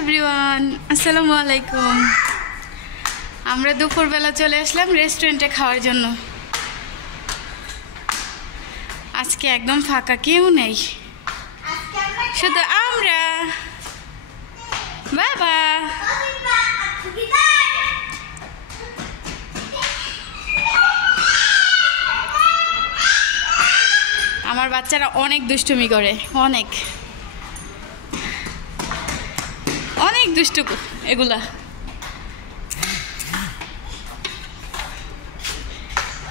Everyone, আসসালামু আলাইকুম। আমরা দুপুরবেলা চলে আসলাম রেস্টুরেন্টে খাওয়ার জন্য। আজকে একদম ফাঁকা, কেউ নেই, শুধু আমরা। বাবা আমার বাচ্চারা অনেক দুষ্টুমি করে, অনেক অনেক দুষ্টু এগুলা।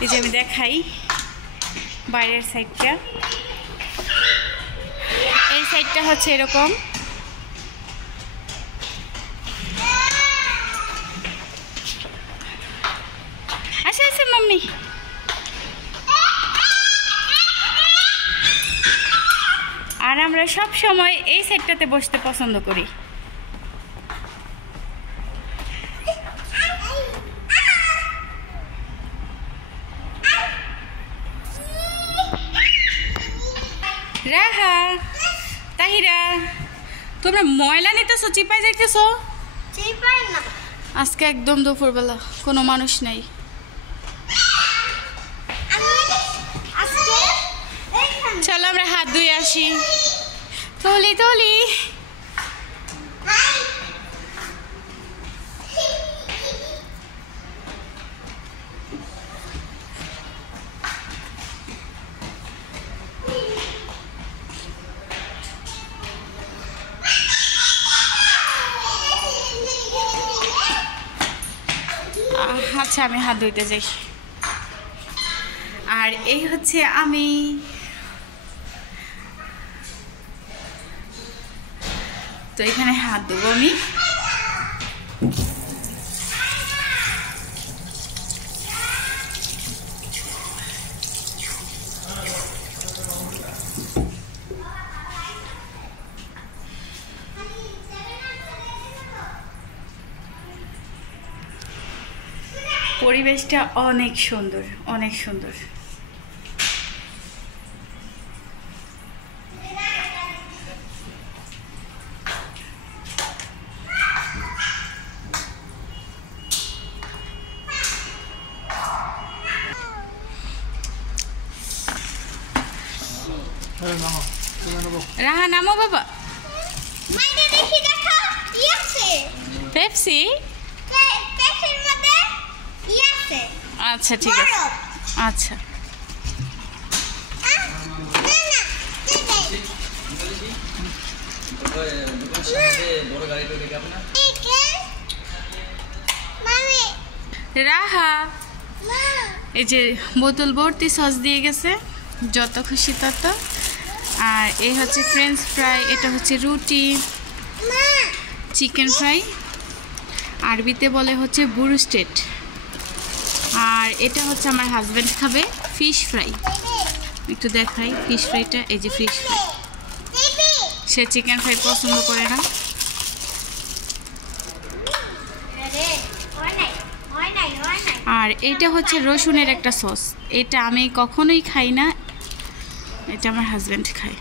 এই যে আমি দেখাই বাইরের সাইডটা, এই সাইডটা হচ্ছে এরকম। আচ্ছা আচ্ছা মাম্মি, আর আমরা সব সময় এই সাইডটাতে বসতে পছন্দ করি। রাহা, তাহিরা, তোমরা ময়লা নিতেছো, চিপাই যাইতেছো? চিপাই না, আজকে একদম দুপুরবেলা কোনো মানুষ নাই। চলো আমরা হাত ধুয়ে আসি। তলি তলি আচ্ছা আমি হাত ধুইতে যাই। আর এই হচ্ছে আমি। তো এখানে হাত ধুবো আমি। পরিবেশটা অনেক সুন্দর, অনেক সুন্দর। রাহা নামো বাবা। পেপসি, আচ্ছা ঠিক আছে, আচ্ছা। রাহা এই যে বোতল ভর্তি সস দিয়ে গেছে, যত খুশি তত। আর এই হচ্ছে ফ্রেঞ্চ ফ্রাই, এটা হচ্ছে রুটি, চিকেন ফ্রাই, আরবিতে বলে হচ্ছে বুরুস্টেট। আর এটা হচ্ছে আমার হাজব্যান্ড খাবে ফিশ ফ্রাই। একটু দেখাই ফিশ ফ্রাইটা, এই যে ফিশ ফ্রাই। সে চিকেন ফ্রাই পছন্দ করে না। আর এটা হচ্ছে রসুনের একটা সস, এটা আমি কখনোই খাই না, এটা আমার হাজব্যান্ড খায়।